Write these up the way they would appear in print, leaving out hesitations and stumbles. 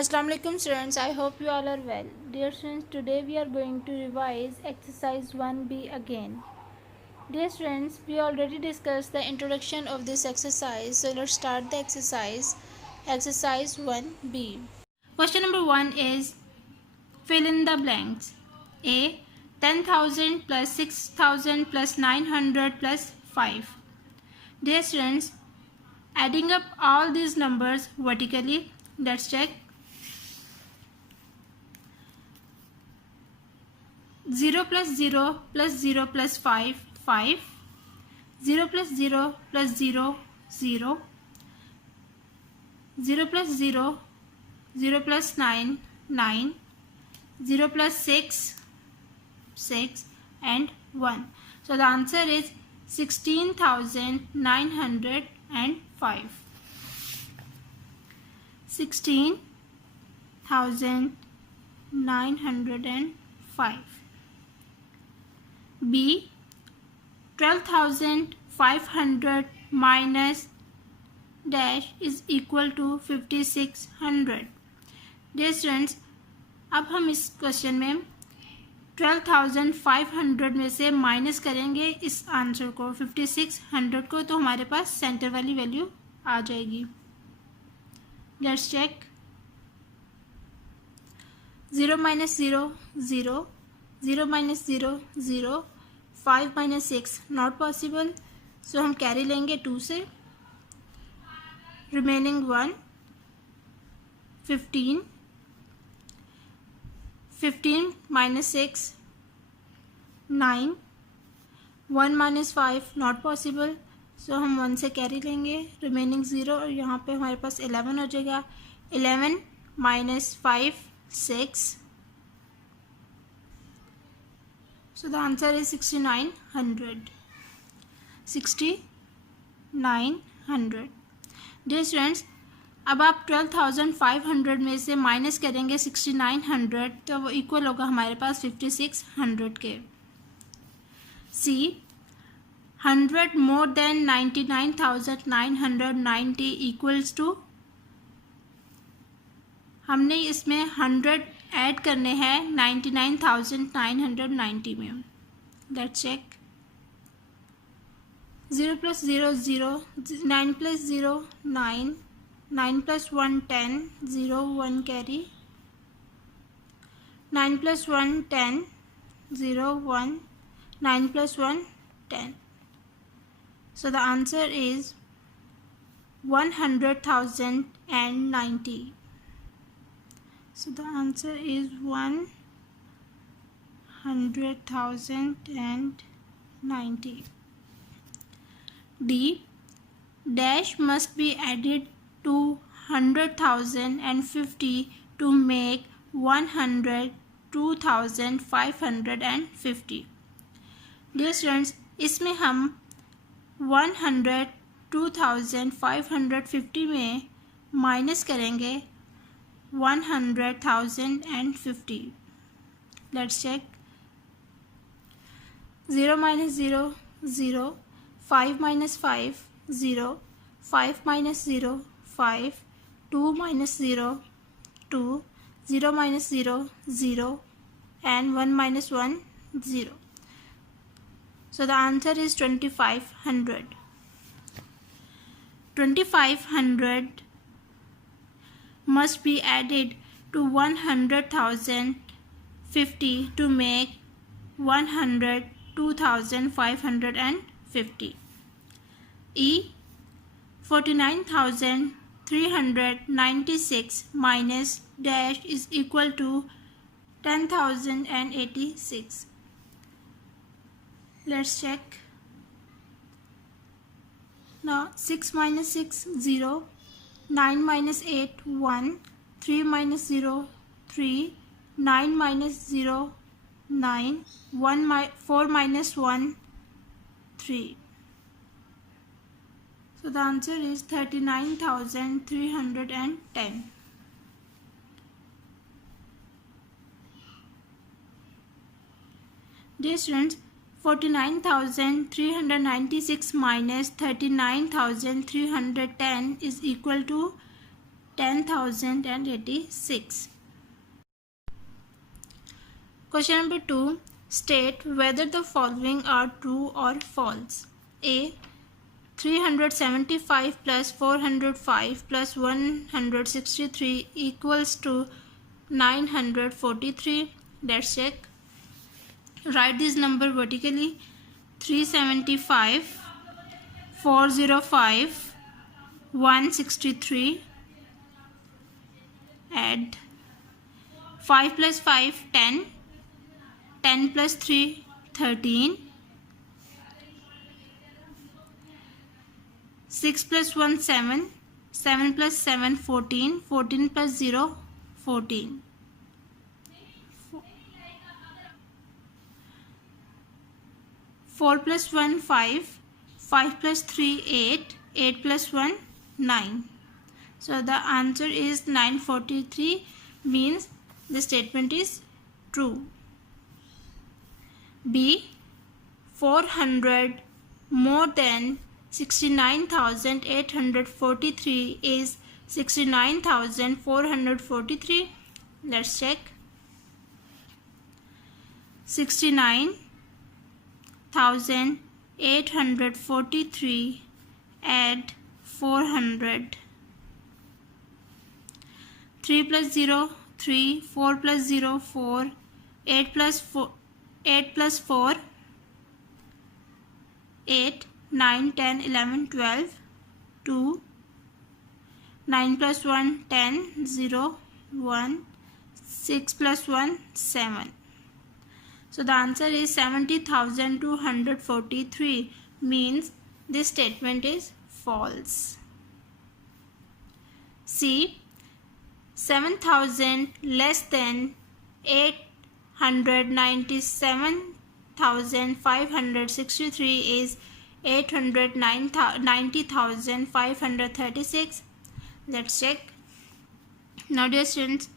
Assalamu alaikum students, I hope you all are well. Dear students, today we are going to revise exercise 1b again. Dear students, we already discussed the introduction of this exercise, so let's start the exercise. Exercise 1b. Question number 1 is fill in the blanks. A. 10,000 plus 6,000 plus 900 plus 5. Dear students, adding up all these numbers vertically, let's check. 0 plus 0 plus 0 plus 5, 5. 0 plus 0 plus 0, 0. 0 plus 0, 0 plus 9, 9. 0 plus 6, 6 and 1. So the answer is 16,905. 16,905. B. 12,500 minus dash is equal to 5,600. Dear students, अब हम इस question में 12,500 में से minus करेंगे इस answer को 5,600 को, तो हमारे पास सेंटर वाली वैल्यू आ जाएगी. Let's check. 0 minus 0, 0. 0 minus 0, 0. 5 minus 6 not possible, so हम कैरी लेंगे 2 से. Remaining 1. 15. 15 minus 6, 9. 1 minus 5 not possible, so हम 1 से कैरी लेंगे. रिमेनिंग 0 और यहाँ पे हमारे पास 11 हो जाएगा. 11 minus 5, 6. So the answer is 6,900. 6,900. Dear students, अब आप 12,500 में से माइनस करेंगे 6,900, तो वो इक्वल होगा हमारे पास 5,600 K. C. 100 more than 99,990 equals to, हमने इसमें 100 ऐड करने हैं 99,990 में. Let's check. 0 plus 0, 0. 9 plus 0, 9. 9 plus 1, 10. 0, 1 carry. 9 plus 1, 10. 0, 1. 9 plus 1, 10. So the answer is 100,090. So the answer is 100,090. D. Dash must be added to 100,050 to make 102,550. Dear students, इसमें हम 102,550 में minus करेंगे 100,050. Let's check. 0 minus 0, 0. 5 minus 5, 0. 5 minus 0, 5. 2 minus 0, 2. 0 minus 0, 0. And 1 minus 1, 0. So the answer is 2,500. 2,500 must be added to 100,050 to make 102,550. E. 49,396 minus dash is equal to 10,086. Let's check. Now 6 minus 6, 0. 9 minus 8, 1. 3 minus 0, 3. 9 minus 0, 9. 4 minus 1, 3. So the answer is 39,310. Dear students, 49,396 minus 39,310 is equal to 10,086. Question number 2. State whether the following are true or false. A. 375 plus 405 plus 163 equals to 943. Let's check. Write this number vertically. 375, 405, 163. Add 5 plus 5, 10. 10 plus 3, 13. 6 plus 1, 7. 7 plus 7, 14. 14 plus 0, 14. 4 plus 1, 5. 5 plus 3, 8. 8 plus 1, 9. So the answer is 943, means the statement is true. B. 400 more than 69,843 is 69,443. Let's check. 69,843 add 400. 3 plus 0, 3. 4 plus 0, 4. 8 plus 4, 8. 9, 10, 11, 12, 2. 9 plus 1, 10, 0, 1. 6 plus 1, 7. So the answer is 70,243, means this statement is false. C. 7,000 less than 897,563 is 890,536. Let's check. Now dear students,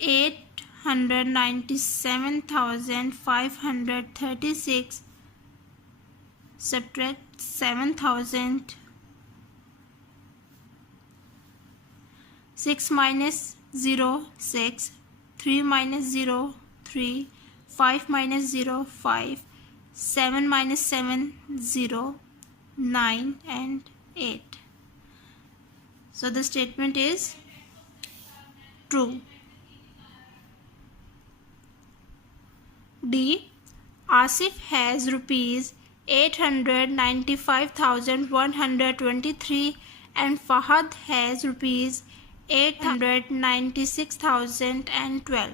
897,536 subtract 7,000. 6 minus 0, 6. 3 minus 0, 3. 5 minus 0, 5. 7 minus 7, 0. 9 and 8. So the statement is true. D. Asif has rupees 895,123 and Fahad has rupees 896,012.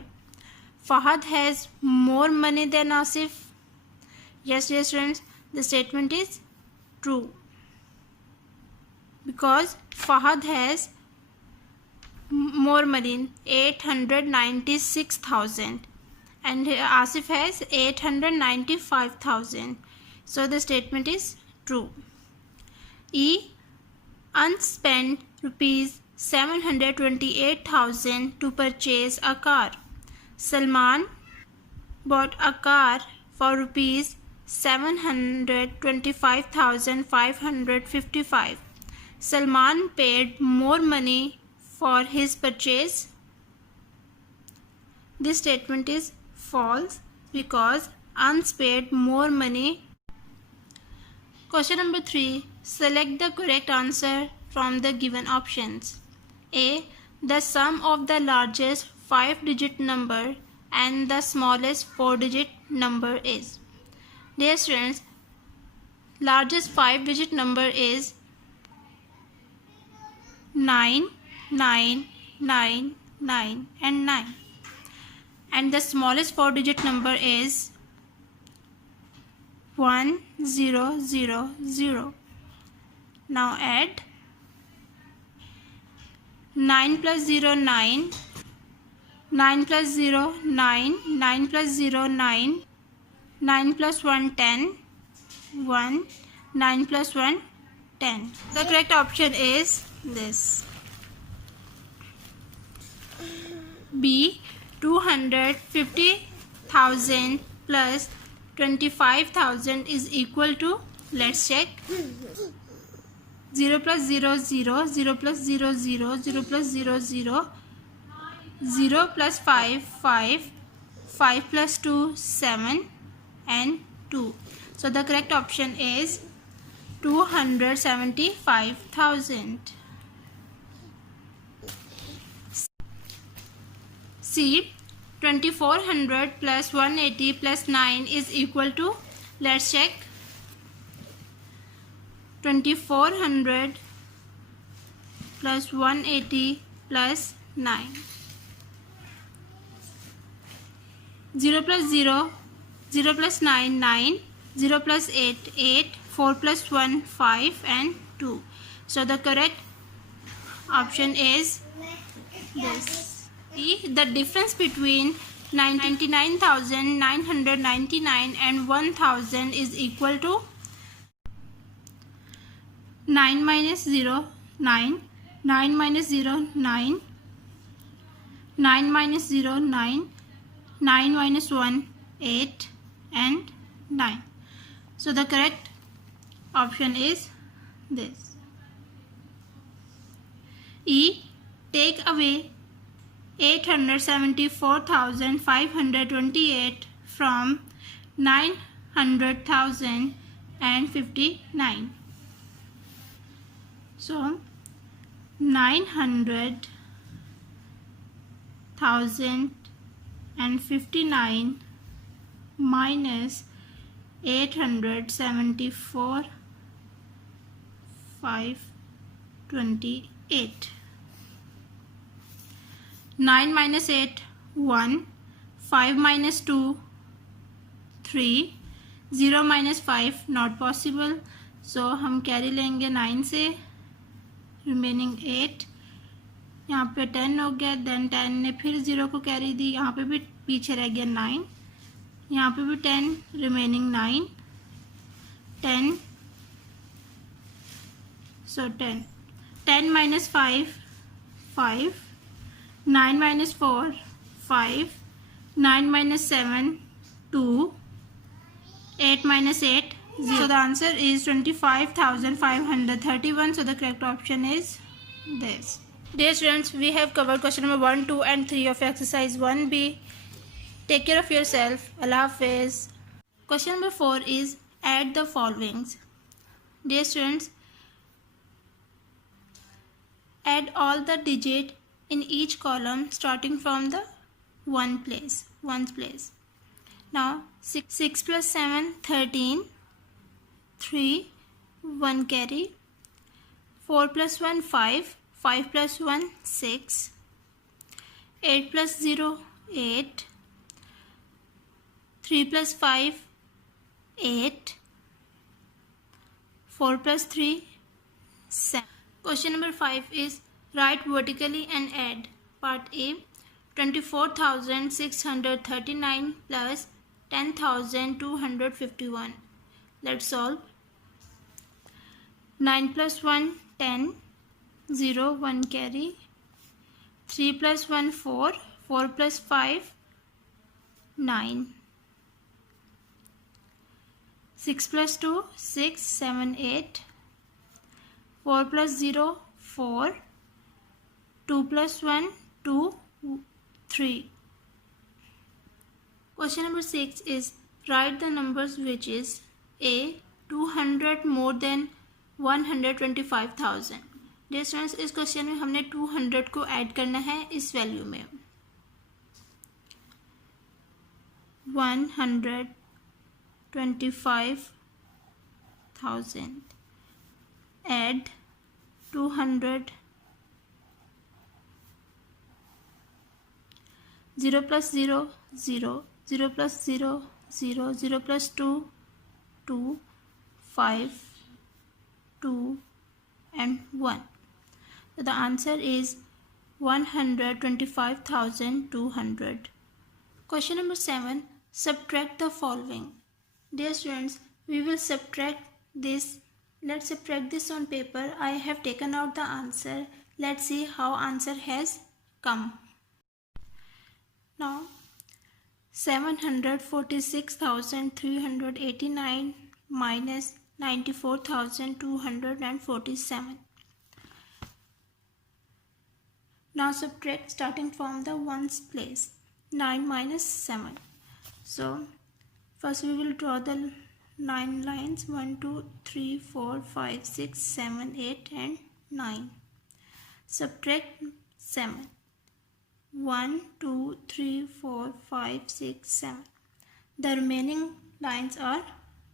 Fahad has more money than Asif. Yes, dear students, the statement is true, because Fahad has more money, 896,000, and Asif has 895,000. So the statement is true. E. Unspent rupees 728,000 to purchase a car. Salman bought a car for rupees 725,555. Salman paid more money for his purchase. This statement is false, because Ans paid more money. Question number 3. Select the correct answer from the given options. A. The sum of the largest 5-digit number and the smallest 4-digit number is. Dear students, largest 5-digit number is 9, 9, 9, 9 and 9. And the smallest 4-digit number is 1, 0, 0, 0. Now add 9 plus 0, 9. 9 plus 0, 9. 9 plus 0, 9. 9 plus 1, 10. 1. 9 plus 1, 10. The correct option is this. B. 250,000 plus 25,000 is equal to, let's check. 0 plus 0 0, 0 plus 0 0, 0 plus 0 0, 0 plus 5 5, 5 plus 2 7 and 2. So the correct option is 275,000. C. 2400 plus 180 plus 9 is equal to, let's check. 2400 plus 180 plus 9. 0 plus 0, 0 plus 9, 9, 0 plus 8, 8, 4 plus 1, 5 and 2. So the correct option is this. The difference between 99,999 and 1000 is equal to 9 minus 0, 9, 9 minus 0, 9, 9 minus 0, 9, 9 minus 1, 8 and 9. So the correct option is this. E. Take away 874,528 from 900,059. So 900,059 minus 874,528. 9 minus 8 1, 5 minus 2 3, 0 minus 5 not possible. So हम carry लेंगे 9 से, remaining 8. यहाँ पे 10 हो गया, then 10 ने फिर 0 को कैरी दी, यहाँ पे भी पीछे रह गया 9, यहाँ पे भी 10, remaining 9, 10. So 10, 10 minus 5 5, 9 minus 4 5, 9 minus 7 2, 8 minus 8 0. So the answer is 25,531. So the correct option is this. Dear students, we have covered question number 1, 2 and 3 of exercise 1B. Take care of yourself. Allah Hafiz. Question number 4 is add the followings. Dear students, add all the digits in each column starting from the ones place. Now 6 plus 7 13, 3 1 carry, 4 plus 1 5, 5 plus 1 6, 8 plus 0 8, 3 plus 5 8, 4 plus 3 7. Question number 5 is write vertically and add. Part A, 24,639 plus 10,251. Let's solve. 9 plus 1 10, 0 1 carry, 3 plus 1 4, 4 plus 5 9, 6 plus 2 6, 7 8, 4 plus 0 4, 2 plus 1 2 3. Question number 6 is write the numbers which is A 200 more than 125,000. Dear students, इस question में हमने 200 को add करना है इस value में. 125,000 add 200. 0 plus 0 0, 0 plus 0 0, 0 plus 2 2, 5 2 and 1. So the answer is 125,200. Question number 7, subtract the following. Dear students, we will subtract this. Let's subtract this on paper. I have taken out the answer. Let's see how answer has come. Now 746,389 minus 94,247. Now subtract starting from the ones place. 9 minus 7. So first we will draw the 9 lines. 1, 2, 3, 4, 5, 6, 7, 8 and 9. Subtract 7. 1, 2, 3, 4, 5, 6, 7. The remaining lines are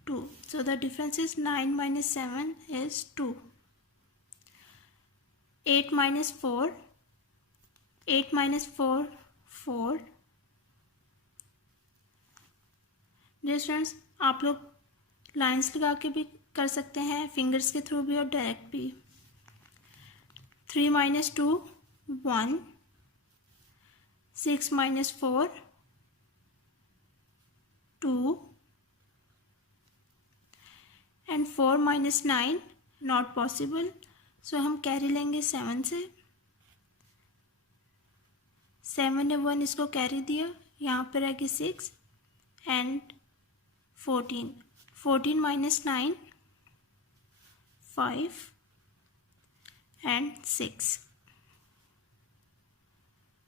2. So the difference is 9 minus 7 is 2. 8 minus 4. 8 minus 4, 4. Dear students, आप लोग lines लगा के भी कर सकते हैं, fingers के through भी और डायरेक्ट भी. 3 minus 2, 1. 6 minus 4, 2. And 4 minus 9, not possible. So हम कैरी लेंगे 7 से. 7 ने 1 इसको कैरी दिया, यहाँ पर आगे 6 and 14. 14 minus 9, 5 and 6.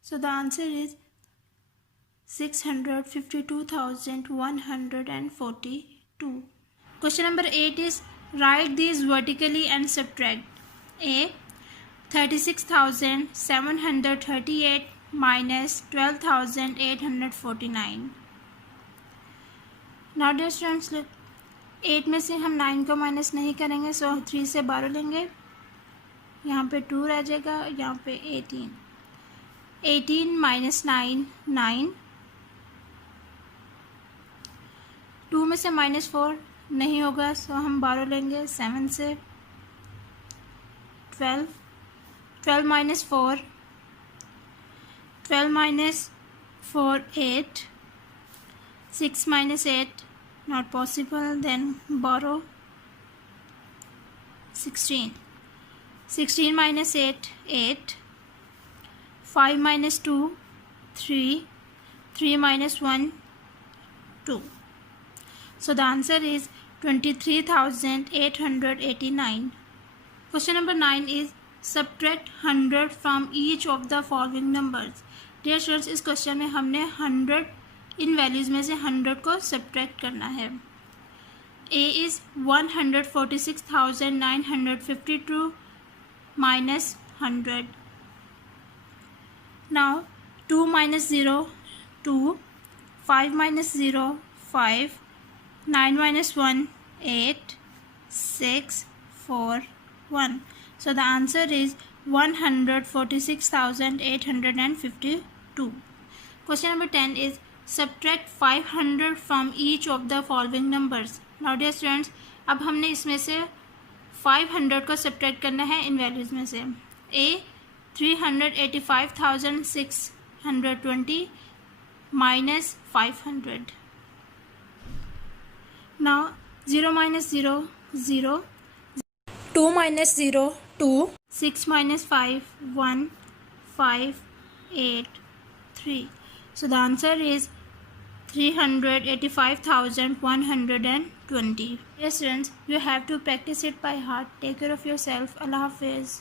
So the answer is 652,142. Question number 8 is write these vertically and subtract. A. 36,738 minus 12,849. Now dear students, look, 8 में से हम 9 को माइनस नहीं करेंगे, सो 3 से 12 लेंगे, यहाँ पे 2 रह जाएगा, यहाँ पे 18. 18 minus 9, 9. 2 में से माइनस 4 नहीं होगा, सो हम 12 लेंगे, 7 से. 12. 12 minus 4. 12 minus 4, 8. 6 minus 8, not possible, then borrow. 16. 16 minus 8, 8. 5 minus 2, 3. 3 minus 1, 2. So the answer is 23,889. Question number 9 is subtract 100 from each of the following numbers. Dear students, इस क्वेश्चन में हमने 100 इन वैल्यूज़ में से 100 को सब्ट्रैक्ट करना है. A is 146,952 minus 100. Now 2 minus 0, 2. 5 minus 0, 5. 9 minus 1, 8. 6, 4, 1. So the answer is 146,852. Question number 10 is subtract 500 from each of the following numbers. Now dear students, अब हमने इसमें से 500 को सब्ट्रैक्ट करना है इन वैल्यूज़ में से. A 385,620 minus 500. Now 0 minus 0, 0. 2 minus 0, 2. 6 minus 5, 1. 5, 8, 3. So the answer is 385,120. Yes students, you have to practice it by heart. Take care of yourself. Allah Hafiz.